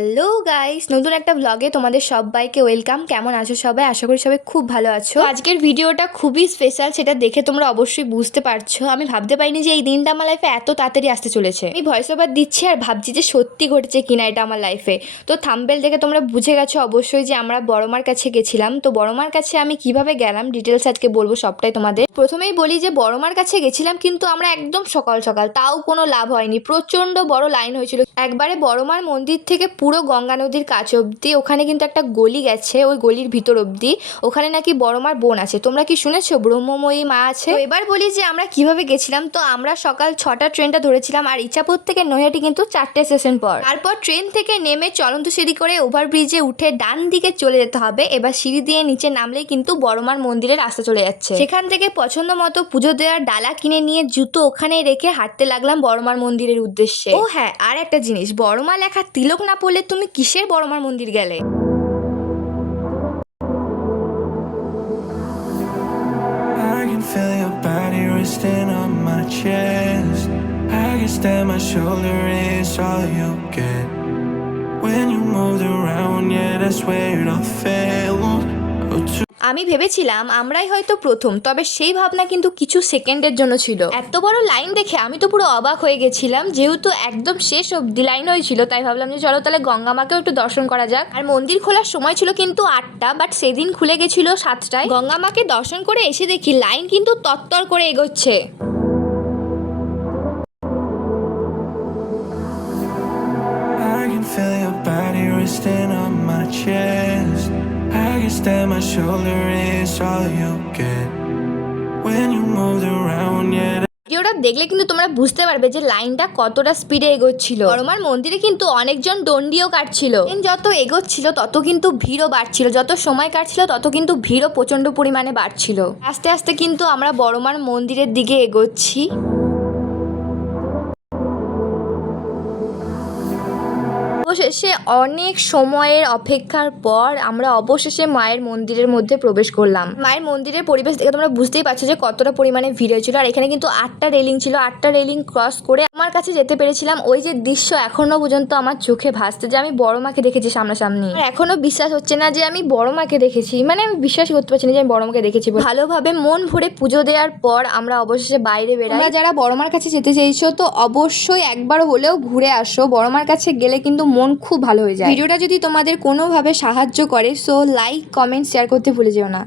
Hello guys, নতুন একটা ব্লগে তোমাদের সবাইকে ওয়েলকাম। কেমন আছো সবাই? আশা করি সবাই খুব ভালো আছো। আজকের ভিডিওটা খুবই স্পেশাল, সেটা দেখে তোমরা অবশ্যই বুঝতে পারছো। আমি ভাবতে পারিনি যে এই দিনটা আমার লাইফে এত তাড়াতাড়ি আসতে চলেছে। আমি ভয়েস ওভার দিচ্ছি আর ভাবছি যে সত্যি ঘটেছে কিনা এটা আমার লাইফে। তো থাম্বনেল দেখে তোমরা বুঝে গেছো অবশ্যই যে আমরা বড়মার কাছে গেছিলাম। তো বড়মার কাছে আমি কিভাবে গেলাম ডিটেলস আজকে বলবো সবটাই তোমাদের। প্রথমেই বলি যে বড়মার কাছে গেছিলাম, কিন্তু আমরা একদম সকাল সকাল, তাও কোনো লাভ হয়নি। প্রচন্ড বড় লাইন হয়েছিল। একবারে বড়মার মন্দির থেকে পুরো গঙ্গা নদীর কাছ অবধি, ওখানে কিন্তু একটা গলি গেছে, ওই গলির ভিতর অবধি। ওখানে নাকি বড়মার বোন আছে। তোমরা কি শুনেছো ব্রহ্মময়ী মা আছে? তো এবার বলি যে আমরা কিভাবে গেছিলাম। তো আমরা সকাল 6টার ট্রেনটা ধরেছিলাম, আর ইচ্ছাপুর থেকে নৈহাটি কিন্তু 4টে স্টেশন পর। তারপর ট্রেন থেকে নেমে চলন্ত সিঁড়ি করে ওভারব্রিজে উঠে ডান দিকে চলে যেতে হবে। এবার সিঁড়ি দিয়ে নিচে নামলেই কিন্তু বড়মার মন্দিরের রাস্তা চলে যাচ্ছে। সেখান থেকে পছন্দ মতো পুজো দেওয়ার ডালা কিনে নিয়ে জুতো ওখানে রেখে হাঁটতে লাগলাম বড়মার মন্দিরের উদ্দেশ্যে। ও হ্যাঁ, আর একটা জিনিস, বড়মা লেখা তিলক না পড়লে তুমি কিসের বড়মার মন্দির গেলে? I can feel your body resting on my chest. I guess that my shoulder is all you get. When you moved around, yeah, that's where it all felt. আমি ভেবেছিলাম আমরাই হয়তো প্রথম, তবে সেই ভাবনা কিন্তু কিছু সেকেন্ডের জন্য ছিল। এত বড় লাইন দেখে আমি তো পুরো অবাক হয়ে গেছিলাম। যেহেতু একদম শেষ অবধি লাইন হয়েছিল, তাই ভাবলাম যে চলো তাহলে গঙ্গা মাকেও একটু দর্শন করা যাক। আর মন্দির খোলার সময় ছিল কিন্তু 8টা, বাট সেদিন খুলে গেছিল 7টায়। গঙ্গা মাকে দর্শন করে এসে দেখি লাইন কিন্তু তত্তর করে এগোচ্ছে। I can feel your body resting on my chest. I guess that my shoulder is all you get. When you moved around, yeah. ভিডিওটা দেখলে কিন্তু তোমরা বুঝতে পারবে যে লাইনটা কতটা স্পিডে এগোচ্ছিল। বড়মার মন্দিরে কিন্তু অনেকজন দণ্ডিও কাটছিল। যত এগোচ্ছিল তত কিন্তু ভিড়ও বাড়ছিল, যত সময় কাটছিল তত কিন্তু ভিড়ও প্রচন্ড পরিমাণে বাড়ছিল। আস্তে আস্তে কিন্তু আমরা বড়মার মন্দিরের দিকে এগোচ্ছি। অবশেষে অনেক সময়ের অপেক্ষার পর আমরা অবশেষে মায়ের মন্দিরের মধ্যে প্রবেশ করলাম। মায়ের মন্দিরের পরিবেশ দেখে তোমরা বুঝতেই পারছো যে কতটা পরিমাণে ভিড় হয়েছিল। আর এখানে কিন্তু 8টা রেলিং ছিল, 8টা রেলিং ক্রস করে আমার কাছে যেতে পেরেছিলাম। ওই যে দৃশ্য এখনো পর্যন্ত আমার চোখে ভাসছে, যে আমি বড় মাকে দেখেছি সামনাসামনি। আর এখনো বিশ্বাস হচ্ছে না যে আমি বড় মাকে দেখেছি, মানে আমি বিশ্বাসই করতে পারছি না যে আমি বড় মাকে দেখেছি। ভালোভাবে মন ভরে পুজো দেওয়ার পর আমরা অবশেষে বাইরে বেরাই। তোমরা যারা বড় মার কাছে যেতে চাইছো তো অবশ্যই একবার হলেও ঘুরে আসো। বড় মার কাছে গেলে কিন্তু মন খুব ভালো হয়ে যায়। ভিডিওটা যদি তোমাদের কোনোভাবে সাহায্য করে, সো লাইক, কমেন্ট, শেয়ার করতে ভুলে যেও না।